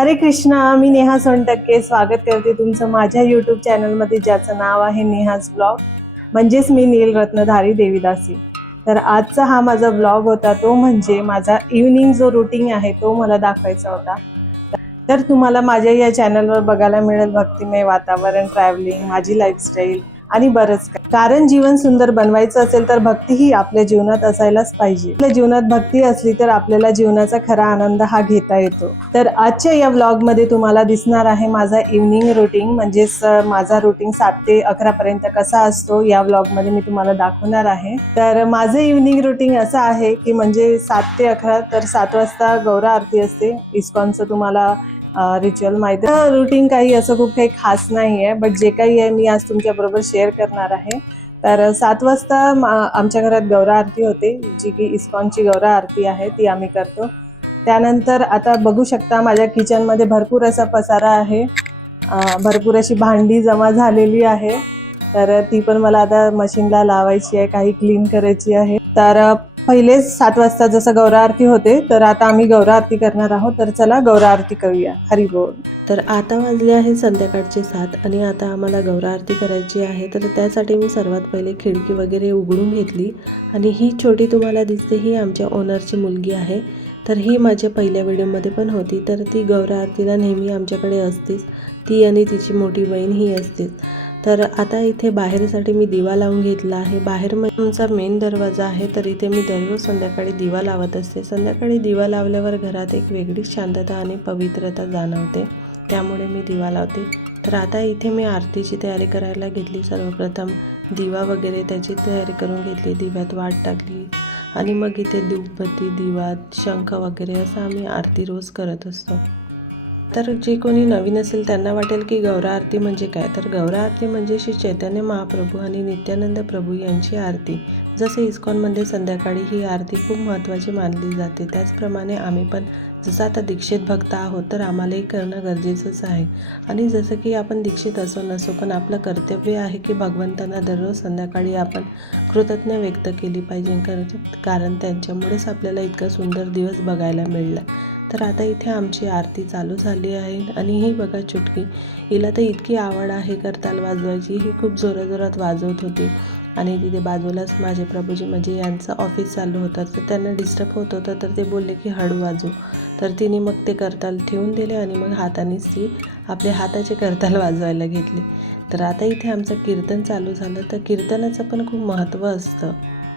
हरे कृष्णा, मी नेहा सोनटक्के स्वागत करते तुमचं माझ्या यूट्यूब चॅनलमध्ये, ज्याचं नाव आहे नेहाज ब्लॉग, म्हणजेच मी नीलरत्नधारी देवीदासी। तर आजचा हा माझा ब्लॉग होता, तो म्हणजे माझा इव्हनिंग जो रुटीन आहे तो मला दाखवायचा होता। तर तुम्हाला माझ्या या चॅनलवर बघायला मिळेल भक्तिमय वातावरण, ट्रॅव्हलिंग, माझी लाईफस्टाईल आणि बरंच काही। कारण जीवन सुंदर बनवायचं असेल तर भक्ती ही आपल्या जीवनात असायलाच पाहिजे। आपल्या जीवनात भक्ती असली तर आपल्याला जीवनाचा खरा आनंद हा घेता येतो। तर आजच्या या व्लॉग मध्ये तुम्हाला दिसणार आहे माझा इव्हनिंग रुटीन, म्हणजेच माझा रुटीन 7 ते 11 पर्यंत कसा असतो, या व्लॉग मध्ये मी तुम्हाला दाखवणार आहे। तर माझं इव्हनिंग रुटीन असं आहे की म्हणजे 7 ते 11, तर 7 वाजता गौरा आरती असते इस्कॉनचं, तुम्हाला रिच्युअल माहिती आहे। रुटीन काही असं खूप काही खास नाही आहे, बट जे काही आहे मी आज तुमच्या बरोबर शेअर करणार आहे। तर 7 वाजता आमच्या घरात गौरा आरती होते, जी की इस्कॉनची गौरा आरती आहे, ती आम्ही करतो। त्यानंतर आता बघू शकता माझ्या किचनमध्ये भरपूर असा पसारा आहे, भरपूर अशी भांडी जमा झालेली आहे। तर ती पण मला आता मशीनला लावायची आहे, काही क्लीन करायची आहे। तर पहिले 7 वाजता जसं गौरा आरती होते, तर आता आम्ही गौरा आरती करणार आहोत। तर चला गौरा आरती करूया। हरी बोल। तर आता वाजले आहे संध्याकाळचे 7 आणि आता आम्हाला गौरा आरती करायची आहे। तर त्यासाठी मी सर्वात पहिले खिडकी वगैरे उघडून घेतली आणि ही छोटी तुम्हाला दिसते, ही आमच्या ओनरची मुलगी आहे। तर ही माझ्या पहिल्या व्हिडिओमध्ये पण होती। तर ती गौरा आरतीला नेहमी आमच्याकडे असतेच, ती आणि तिची मोठी बहीण ही असतेच। तर आता इथे बाहेरसाठी मी दिवा लावून घेतला आहे। बाहेर आमचा मेन दरवाजा आहे, तर इथे मी दररोज संध्याकाळी दिवा लावत असते। संध्याकाळी दिवा लावल्यावर घरात एक वेगळीच शांतता आणि पवित्रता जाणवते, त्यामुळे मी दिवा लावते। तर आता इथे मी आरतीची तयारी करायला घेतली। सर्वप्रथम दिवा वगैरे त्याची तयारी करून घेतली, दिव्यात वात टाकली आणि मग इथे धूपबत्ती, दिवा, शंख वगैरे असं आम्ही आरती रोज करत असतो। तर जे कोणी नवीन असेल त्यांना वाटेल की गौरा आरती म्हणजे काय, तर गौरा आरती म्हणजे श्री चैतन्य महाप्रभू आणि नित्यानंद प्रभू यांची आरती। जसे इस्कॉनमध्ये संध्याकाळी ही आरती खूप महत्त्वाची मानली जाते, त्याचप्रमाणे आम्ही पण जसं आता दीक्षित भक्त आहोत तर आम्हालाही करणं गरजेचंच आहे। आणि जसं की आपण दीक्षित असो नसो, पण आपलं कर्तव्य आहे की भगवंतांना दररोज संध्याकाळी आपण कृतज्ञ व्यक्त केली पाहिजे, कारण त्यांच्यामुळेच आपल्याला इतका सुंदर दिवस बघायला मिळला। तर आता इथे आमची आरती चालू झाली आहे आणि ही बघा चुटकी, हिला तर इतकी आवड आहे करताल वाजवायची, ही खूप जोराजोरात वाजवत होती। आणि तिथे बाजूलाच माझे प्रभूजी म्हणजे यांचं ऑफिस चालू होतं, तर त्यांना डिस्टर्ब होत होतं, तर ते बोलले की हळू वाजव। तर तिने मग ते करताल ठेवून दिले आणि मग हातानेच ती आपले हाताचे करताल वाजवायला घेतले। तर आता इथे आमचं कीर्तन चालू झालं। तर कीर्तनाचं पण खूप महत्त्व असतं।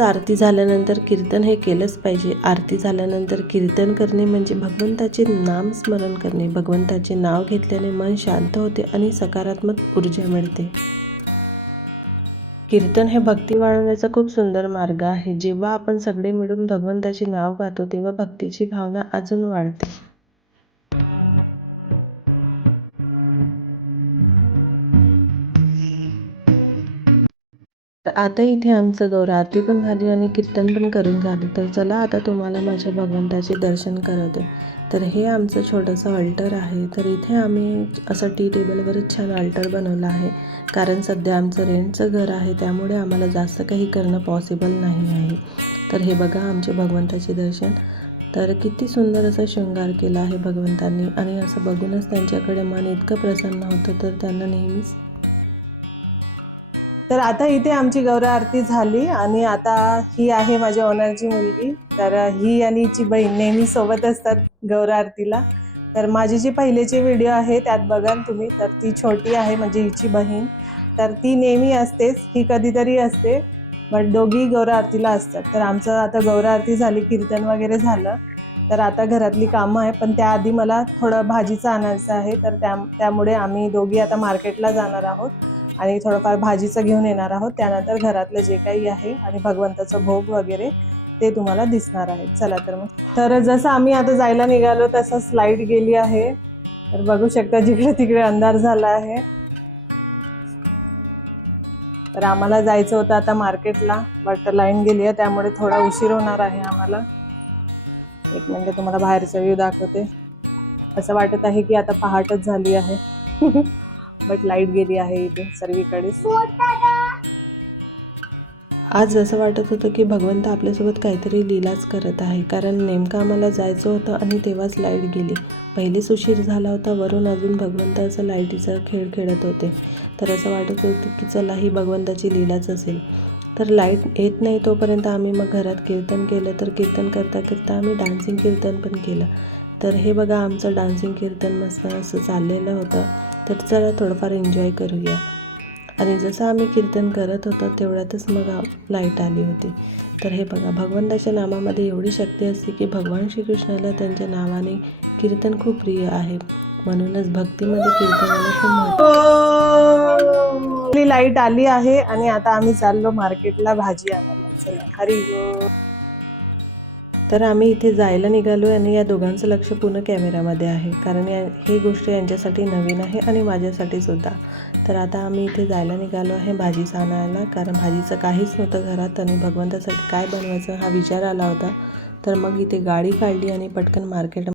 आरती झाल्यानंतर कीर्तन हे केलंच पाहिजे। आरती झाल्यानंतर कीर्तन करणे म्हणजे भगवंताचे नाम स्मरण करणे। भगवंताचे नाव घेतल्याने मन शांत होते आणि सकारात्मक ऊर्जा मिळते। कीर्तन हे भक्ती वाढवण्याचा खूप सुंदर मार्ग आहे। जेव्हा आपण सगळे मिळून भगवंताचे नाव गातो तेव्हा भक्तीची भावना अजून वाढते। तर आता इथे आमचं गौरा आरती पण झाली आणि कीर्तन पण करून झालं। तर चला आता तुम्हाला माझ्या भगवंताचे दर्शन करवते। तर हे आमचं छोटंसं अल्टर आहे। तर इथे आम्ही असं टी टेबलवरच छान अल्टर बनवलं आहे, कारण सध्या आमचं रेंटचं घर आहे, त्यामुळे आम्हाला जास्त काही करणं पॉसिबल नाही आहे। तर हे बघा आमचे भगवंताचे दर्शन, तर किती सुंदर असा शृंगार केला आहे भगवंतांनी आणि असं बघूनच त्यांच्याकडे मन इतकं प्रसन्न होतं, तर त्यांना नेहमीच। तर आता इथे आमची गौरा आरती झाली आणि आता ही आहे माझ्या ओनरची मुलगी। तर ही आणि हिची बहीण नेहमी सोबत असतात गौरा आरतीला। तर माझे जे पहिलेचे व्हिडिओ आहे त्यात बघाल तुम्ही, तर ती छोटी आहे म्हणजे हिची बहीण, तर ती नेहमी असतेच, ही कधीतरी असते, बट दोघी गौरा आरतीला असतात। तर आमचं आता गौरा आरती झाली, कीर्तन वगैरे झालं, तर आता घरातली कामं आहे, पण त्याआधी मला थोडं भाजीचं आणायचं आहे। तर त्यामुळे आम्ही दोघी आता मार्केटला जाणार आहोत आणि थोडंफार भाजीचं घेऊन येणार आहोत। त्यानंतर घरातलं जे काही आहे आणि भगवंताचं भोग वगैरे ते तुम्हाला दिसणार आहे। चला तर मग, तर जसं आम्ही आता जायला निघालो तसंच लाईट गेली आहे। तर बघू शकता जिकडे तिकडे अंधार झाला आहे। तर आम्हाला जायचं होतं आता मार्केटला, बट लाईन गेली आहे, त्यामुळे थोडा उशीर होणार आहे आम्हाला। एक मिनिट तुम्हाला बाहेरचा व्ह्यू दाखवते। असं वाटत आहे की आता पहाटच झाली आहे बट लाईट गेली आहे इथे सर्वीकडेच। आज असं वाटत होतं की भगवंत आपल्यासोबत काहीतरी लीलाच करत आहे, कारण नेमकं आम्हाला जायचं होतं आणि तेव्हाच लाईट गेली. पहिलेच उशीर झाला होता, वरून अजून भगवंत असं लाईटीचा खेळ खेळत होते. तर असं वाटत होतं की चला ही भगवंताची लीलाच असेल. तर लाईट येत नाही तोपर्यंत आम्ही मग घरात कीर्तन केलं. तर कीर्तन करता करता आम्ही डान्सिंग कीर्तन पण केलं. तर हे बघा आमचं डान्सिंग कीर्तन मस्त असं चाललेलं होतं. तर चला थोडंफार एन्जॉय करूया. आणि जसं आम्ही कीर्तन करत होतो तेवढ्यातच मग लाईट आली होती. तर हे बघा भगवंताच्या नामामध्ये एवढी शक्ती असते की भगवान श्रीकृष्णाला त्यांच्या नावाने कीर्तन खूप प्रिय आहे. म्हणूनच भक्तीमध्ये कीर्तनाला खूप महत्त्व. लाईट आली आहे आणि आता आम्ही चाललो मार्केटला भाजी आणायला. चला हरी बोल. तर आम्ही इथे जायला निघालो आणि या दोघांचं लक्ष पूर्ण कॅमेऱ्यामध्ये आहे, कारण ही गोष्ट यांच्यासाठी नवीन आहे आणि माझ्यासाठी सुद्धा. तर आता आम्ही इथे जायला निघालो आहे भाजीचं आणायला, कारण भाजीचं काहीच नव्हतं घरात आणि भगवंतासाठी काय बनवायचं हा विचार आला होता. तर मग इथे गाडी काढली आणि पटकन मार्केट.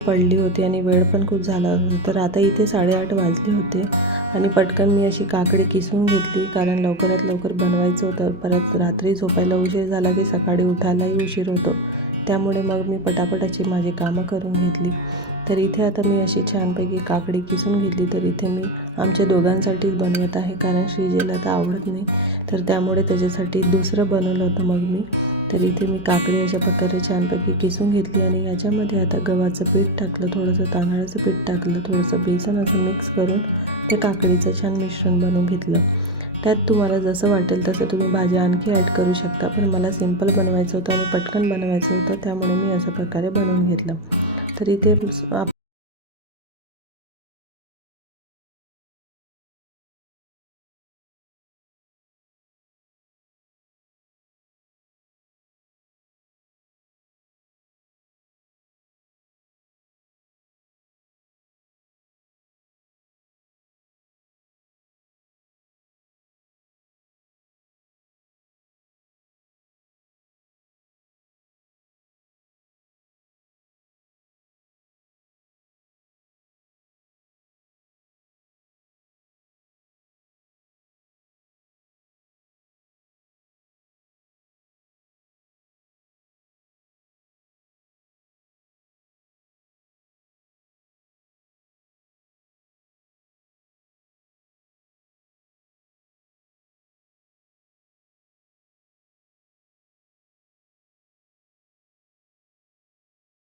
पडली होती आणि वेळ पण खूप झाला होता. तर आता इथे 8:30 वाजले होते आणि पटकन मी अशी काकडी किसून घेतली, कारण लवकरात लवकर बनवायचं होतं. परत रात्री झोपायला उशीर झाला की सकाळी उठायलाही उशीर होतो. त्यामुळे मग मी पटापट अशी माझी कामं करून घेतली. तर इथे आता मी अशी छानपैकी काकडी किसून घेतली. तर इथे मी आमच्या दोघांसाठीच बनवत आहे, कारण श्रीजेला तर आवडत नाही. तर त्यामुळे त्याच्यासाठी दुसरं बनवलं होतं मग मी. तर इथे मी काकडी अशा प्रकारे छानपैकी किसून घेतली आणि याच्यामध्ये आता गव्हाचं पीठ टाकलं, थोडंसं तांदळाचं पीठ टाकलं, थोडंसं बेसन असं मिक्स करून ते काकडीचं छान मिश्रण बनवून घेतलं. त्यात तुम्हाला जसं वाटेल तसं तुम्ही भाजी आणखी ॲड करू शकता, पण मला सिंपल बनवायचं होतं आणि पटकन बनवायचं होतं, त्यामुळे मी अशा प्रकारे बनवून घेतलं. तर इथे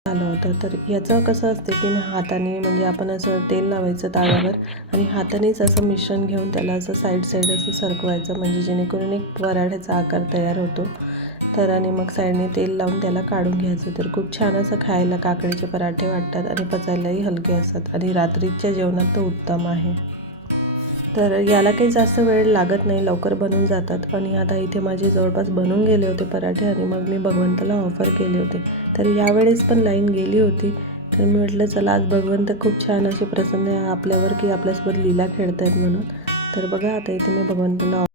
झालं होतं. तर याचं कसं असते की मी हाताने म्हणजे आपण असं तेल लावायचं तव्यावर आणि हातानेच असं मिश्रण घेऊन त्याला असं साईड असं सरकवायचं, म्हणजे जेणेकरून एक पराठ्याचा आकार तयार होतो. तर आणि मग साईडने तेल लावून त्याला काढून घ्यायचं. तर खूप छान असं खायला काकडीचे पराठे वाटतात आणि पचायलाही हलके असतात आणि रात्रीच्या जेवणात तर उत्तम आहे. तर याला काही जास्त वेळ लागत नाही, लवकर बनून जातात. आणि आता इथे माझे जवळपास बनून गेले होते पराठे आणि मग मी भगवंताला ऑफर केले होते. तर यावेळेस पण लाईन गेली होती. तर मी म्हटलं चला आज भगवंत खूप छान असे प्रसन्न आहे आपल्यावर की आपल्यासोबत लीला खेळत आहेत म्हणून. तर बघा आता इथे मी भगवंताला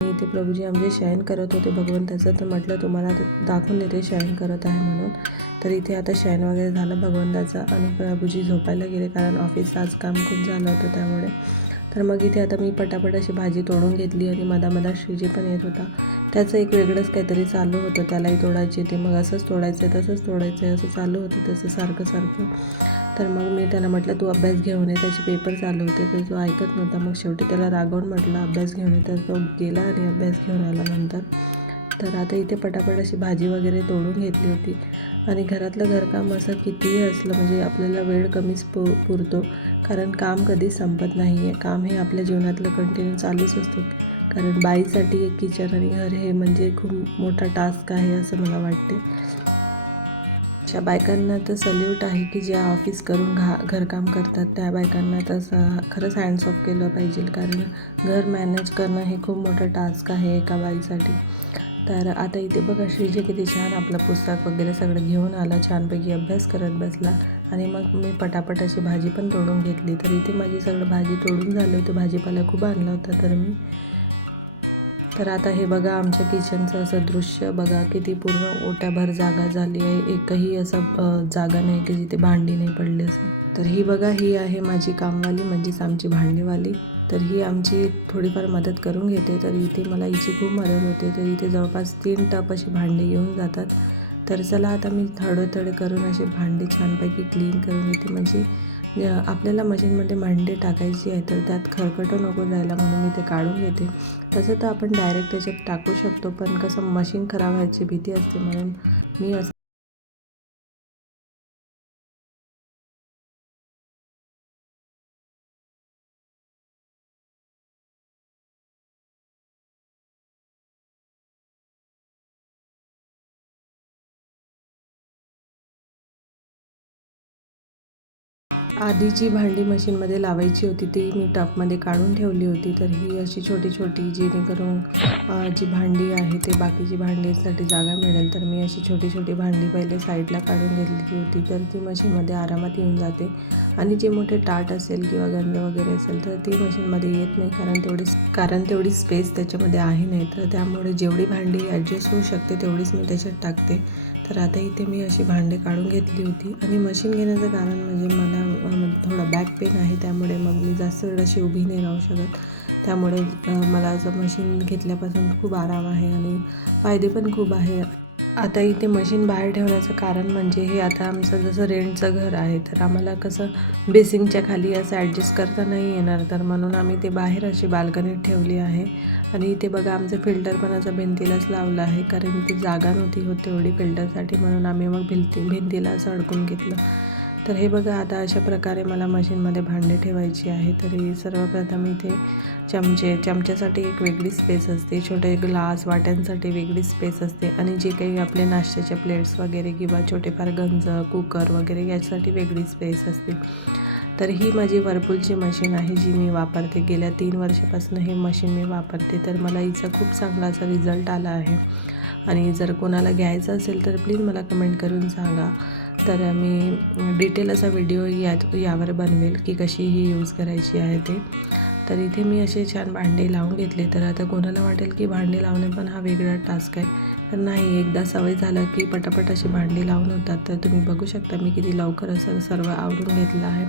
इथे प्रभूजी आमचे शयन करत होते भगवंताचं. तर म्हटलं तुम्हाला दाखवून देते शयन करत आहे म्हणून. तर इथे आता शयन वगैरे झालं भगवंताचं आणि प्रभूजी झोपायला गेले, कारण ऑफिसचं आज काम खूप झालं होतं त्यामुळे. तर मग इथे आता मी पटापट अशी भाजी तोडून घेतली आणि मधामधात श्रीजी पण येत होता. त्याचं एक वेगळंच काहीतरी चालू होतं, त्यालाही तोडायची होती, मग असंच तोडायचं आहे तसंच तोडायचं आहे असं चालू होतं त्याचं सारखं. तर मग मी त्याला म्हटलं तू अभ्यास घेऊन ये, त्याचे पेपर चालू होते, तर तो ऐकत नव्हता. मग शेवटी त्याला रागवून म्हटलं अभ्यास घेऊन ये, तर तो गेला आणि अभ्यास घेऊन आला नंतर. तर आता इथे पटापट अशी भाजी वगैरे तोडून घेतली होती. आणि घरातलं घरकाम असं कितीही असलं म्हणजे आपल्याला वेळ कमीच पुरतो, कारण काम कधीच संपत नाही आहे. काम हे आपल्या जीवनातलं कंटिन्यू चालूच असतं, कारण बाईसाठी एक किचन आणि घर हे म्हणजे खूप मोठा टास्क आहे असं मला वाटते. अशा बायकांना तर सल्यूट आहे की ज्या ऑफिस करून घरकाम करतात, त्या बायकांना तर खरंच हँड्स ऑफ केलं पाहिजे, कारण घर मॅनेज करणं हे खूप मोठं टास्क आहे एका बाईसाठी. तर आता इथे बघा श्रीजी किती छान आपलं पुस्तक वगैरे सगळं घेऊन आला, छानपैकी अभ्यास करत बसला. आणि मग मी पटापट अशी भाजी पण तोडून घेतली. तर इथे माझी सगळं भाजी तोडून झाली होती, भाजीपाला खूप आणला होता तर आता हे बघा आमच्या किचनचं असं दृश्य बघा, किती पूर्ण ओट्याभर जागा झाली आहे, एकही असं जागा नाही की जिथे भांडी नाही पडली असं. तर ही बघा ही आहे माझी कामवाली, म्हणजेच आमची भांडीवाली. तर ही आमची थोडीफार मदत करून घेते, तर इथे मला हिची खूप मदत होते. तर इथे जवळपास 3 टप अशी भांडी येऊन जातात. तर चला आता मी थोडे करून असे भांडी छानपैकी क्लीन करून घेते, म्हणजे आपल्याला मशीनमध्ये भांडी टाकायची आहे तर त्यात खरकटं नको जायला म्हणून मी ते काढून घेते. तसं तर आपण डायरेक्ट त्याच्यात टाकू शकतो, पण कसं मशीन खराब व्हायची भीती असते म्हणून मी असं आधीची भांडी मशीनमध्ये लावायची होती ती मी टपमध्ये काढून ठेवली होती. तर ही अशी छोटी जेणेकरून जी भांडी आहे ते बाकीची भांडीसाठी जागा मिळेल. तर मी अशी छोटी भांडी पहिले साईडला काढून घेतली होती, तर ती मशीनमध्ये आरामात येऊन जाते. आणि जे मोठे ताट असेल किंवा गंज वगैरे असेल तर ती मशीनमध्ये येत नाही, कारण तेवढी स्पेस त्याच्यामध्ये आहे नाही. तर त्यामुळे जेवढी भांडी ॲडजस्ट होऊ शकते तेवढीच मी त्याच्यात टाकते. तर आता इथे मी अशी भांडी काढून घेतली होती आणि मशीन घेण्याचं कारण म्हणजे मला थोडा बॅक पेन आहे, त्यामुळे मग मी जास्त वेळ अशी उभी नाही राहू शकत. त्यामुळे मला असं मशीन घेतल्यापासून खूप आराम आहे आणि फायदे पण खूप आहे. आता इथे मशीन बाहेर ठेवण्याचं कारण म्हणजे हे आता आमचं जसं रेंटचं घर आहे, तर आम्हाला कसं बेसिंगच्या खाली असं ॲडजस्ट करता नाही येणार, तर म्हणून आम्ही ते बाहेर अशी बाल्कनीत ठेवली आहे. आणि इथे बघा आमचं फिल्टर पण असं भिंतीलाच लावलं आहे, कारण ती जागा नव्हती होत तेवढी फिल्टरसाठी, म्हणून आम्ही मग भिंतीला असं अडकून घेतलं. तर हे बघा आता अशा प्रकारे मला मशीनमध्ये भांडे ठेवायची आहे. तर सर्वप्रथम इथे चमच्यासाठी एक वेगळी स्पेस असते, छोटे ग्लास वाट्यांसाठी वेगळी स्पेस असते आणि जे काही आपले नाश्त्याचे प्लेट्स वगैरे किंवा छोटेफार गंज कुकर वगैरे याच्यासाठी वेगळी स्पेस असते. तर ही माझी व्हर्लपूलची मशीन आहे जी मी वापरते. गेल्या 3 वर्षापासून हे मशीन मी वापरते. तर मला हिचा खूप चांगला असा रिझल्ट आला आहे आणि जर कोणाला घ्यायचं असेल तर प्लीज मला कमेंट करून सांगा. तर मी डिटेल असा व्हिडिओ यावर बनवेल की कशी ही यूज करायची आहे ते. तर इथे मी असे छान भांडे लावून घेतले. तर आता कोणाला वाटेल की भांडे लावणे पण हा वेगळा टास्क आहे, तर नाही, एकदा सवय झालं की पटापट अशी भांडी लावून होतात. तर तुम्ही बघू शकता मी किती लवकर असं सर्व आवरून घेतलं आहे.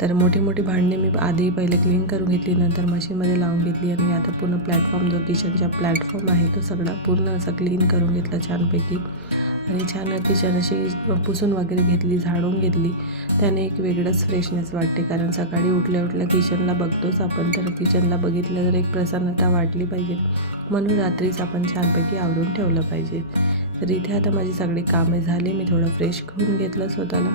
तर मोठी भांडी मी आधी पहिले क्लीन करून घेतली, नंतर मशीनमध्ये लावून घेतली आणि आता पूर्ण प्लॅटफॉर्म जो किचनचा प्लॅटफॉर्म आहे तो सगळा पूर्ण असा क्लीन करून घेतला छानपैकी आणि छान किचन अशी पुसून वगैरे घेतली, झाडून घेतली. त्याने एक वेगळंच फ्रेशनेस वाटते, कारण सकाळी उठल्या किचनला बघतोच आपण, तर किचनला बघितलं तर एक प्रसन्नता वाटली पाहिजे, म्हणून रात्रीच आपण छानपैकी आवरून ठेवलं पाहिजे. तर इथे आता माझी सगळी कामे झाली, मी थोडं फ्रेश होऊन घेतलं स्वतःला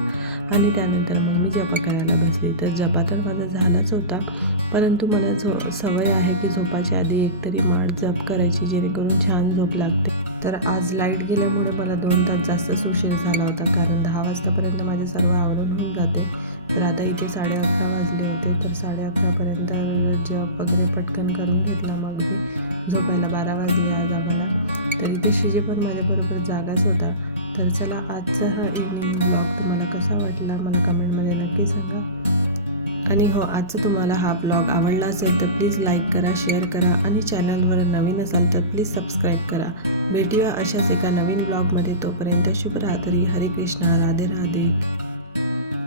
आणि त्यानंतर मग मी जपा करायला बसली. तर जपा तर माझा झालाच होता, परंतु मला सवय आहे की झोपाच्या आधी एकतरी माळ जप करायची, जेणेकरून छान झोप लागते. तर आज लाईट गेल्यामुळे मला 2 तास जास्तच उशीर झाला होता, कारण 10 वाजतापर्यंत माझे सर्व आवरून होऊन जाते. तर आता इथे 11:30 वाजले होते. तर 11:30पर्यंत जप वगैरे पटकन करून घेतला, मग मी झोपायला 12 वाजले आज आम्हाला. तर इथे श्रीजी पण माझ्याबरोबर जागाच होता. तर चला, आजचा हा इव्हनिंग ब्लॉग तुम्हाला कसा वाटला मला कमेंटमध्ये नक्की सांगा. आणि हो, आजचा तुम्हाला हा ब्लॉग आवडला असेल तर प्लीज लाईक करा, शेअर करा आणि चॅनलवर नवीन असाल तर प्लीज सबस्क्राईब करा. भेटूया अशाच एका नवीन ब्लॉगमध्ये. तोपर्यंत शुभ रात्री. हरे कृष्णा. राधे राधे.